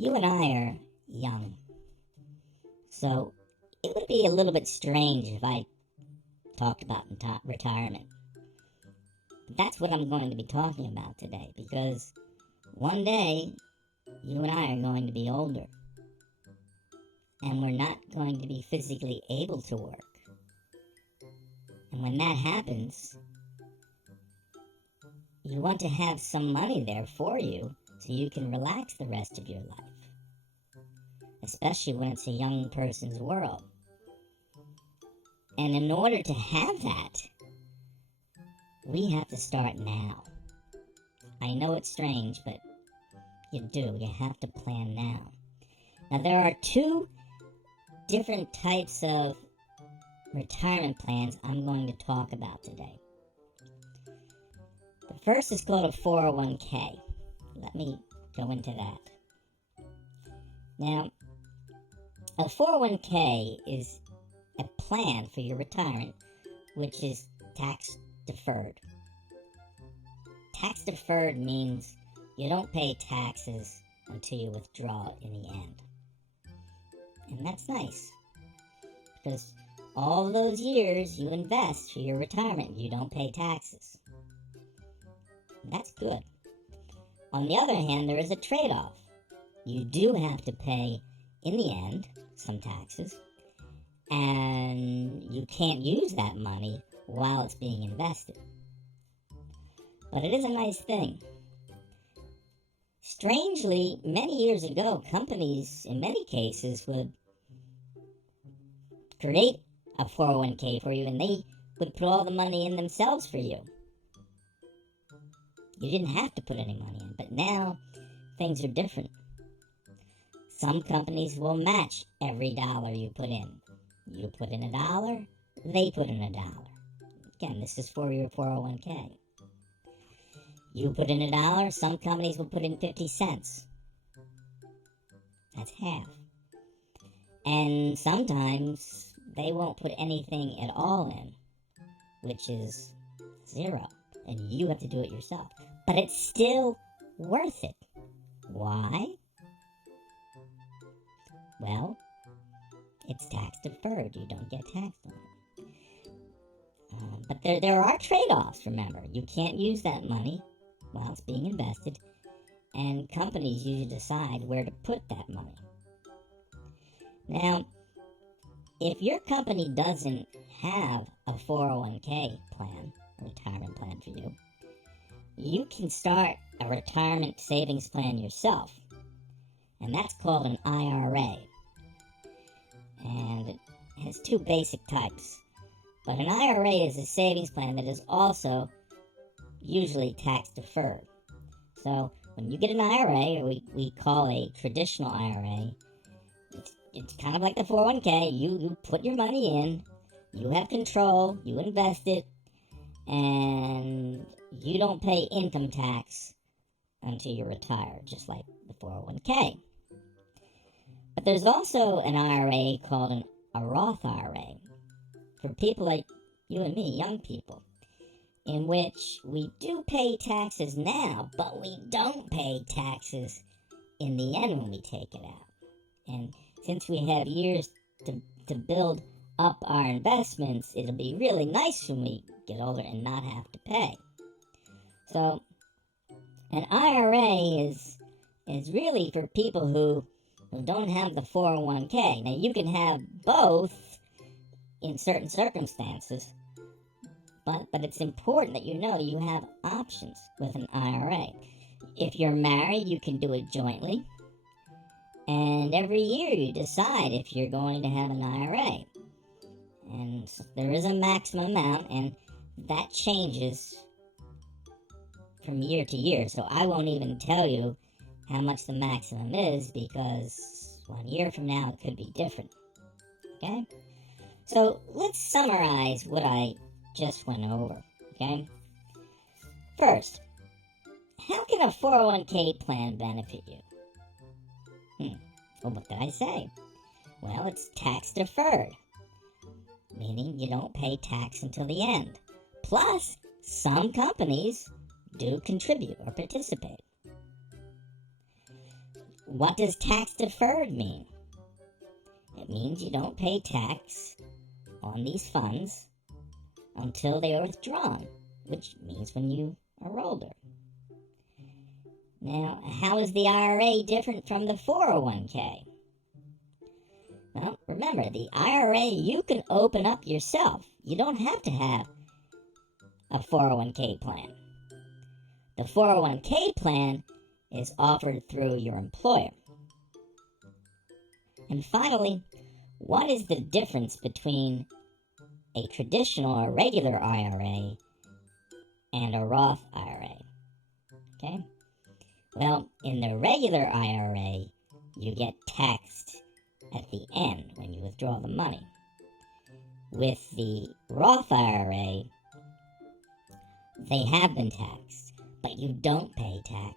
you and I are young, so it would be a little bit strange if I talked about retirement. But that's what I'm going to be talking about today, because one day you and I are going to be older, and we're not going to be physically able to work. And when that happens, you want to have some money there for you so you can relax the rest of your life, especially when it's a young person's world. And in order to have that, we have to start now. I know it's strange, but you do. You have to plan now. Now, there are two different types of retirement plans I'm going to talk about today. The first is called a 401k. Let me go into that. Now, a 401k is a plan for your retirement, which is tax deferred. Tax deferred means you don't pay taxes until you withdraw in the end. And that's nice, because all those years you invest for your retirement, you don't pay taxes. That's good. On the other hand, there is a trade-off. You do have to pay, in the end, some taxes, and you can't use that money while it's being invested. But it is a nice thing. Strangely, many years ago, companies, in many cases, would create a 401k for you, and they would put all the money in themselves for you. You didn't have to put any money in, but now things are different. Some companies will match every dollar you put in. You put in $1, they put in $1. Again, this is for your 401k. You put in $1, some companies will put in 50 cents. That's half. And sometimes they won't put anything at all in, which is zero. And you have to do it yourself. But it's still worth it. Why? Well, it's tax deferred. You don't get taxed on it. But there are trade-offs, remember. You can't use that money while it's being invested. And companies usually decide where to put that money. Now, if your company doesn't have a 401k plan, a retirement plan for you, you can start a retirement savings plan yourself. And that's called an IRA. And it has two basic types. But an IRA is a savings plan that is also usually tax deferred. So when you get an IRA, or we call a traditional IRA, it's kind of like the 401k. You put your money in, you have control, you invest it, and you don't pay income tax until you retire, just like the 401k. But there's also an IRA called a Roth IRA for people like you and me, young people, in which we do pay taxes now, but we don't pay taxes in the end when we take it out. And since we have years to build up our investments, it'll be really nice when we get older and not have to pay. So, an IRA is really for people who don't have the 401k. Now, you can have both in certain circumstances, but it's important that you know you have options with an IRA. If you're married, you can do it jointly. And every year you decide if you're going to have an IRA. And there is a maximum amount, and that changes from year to year. So I won't even tell you how much the maximum is, because 1 year from now it could be different. Okay? So let's summarize what I just went over. Okay? First, how can a 401k plan benefit you? Well, what did I say? Well, it's tax deferred, meaning you don't pay tax until the end. Plus, some companies do contribute or participate. what does tax deferred mean? It means you don't pay tax on these funds until they are withdrawn, which means when you are older. Now, how is the IRA different from the 401k? Well, remember, the IRA you can open up yourself. You don't have to have a 401k plan. The 401k plan is offered through your employer. And finally, what is the difference between a traditional or regular IRA and a Roth IRA? Okay? Well, in the regular IRA, you get taxed at the end when you withdraw the money. With the Roth IRA, they have been taxed, but you don't pay tax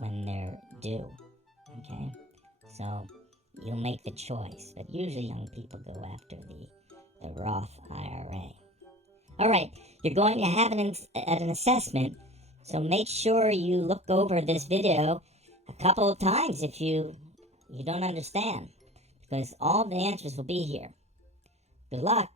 when they're due. Okay? So you'll make the choice, but usually young people go after the Roth IRA. All right, you're going to have an assessment, so make sure you look over this video a couple of times if you don't understand, because all the answers will be here. Good luck.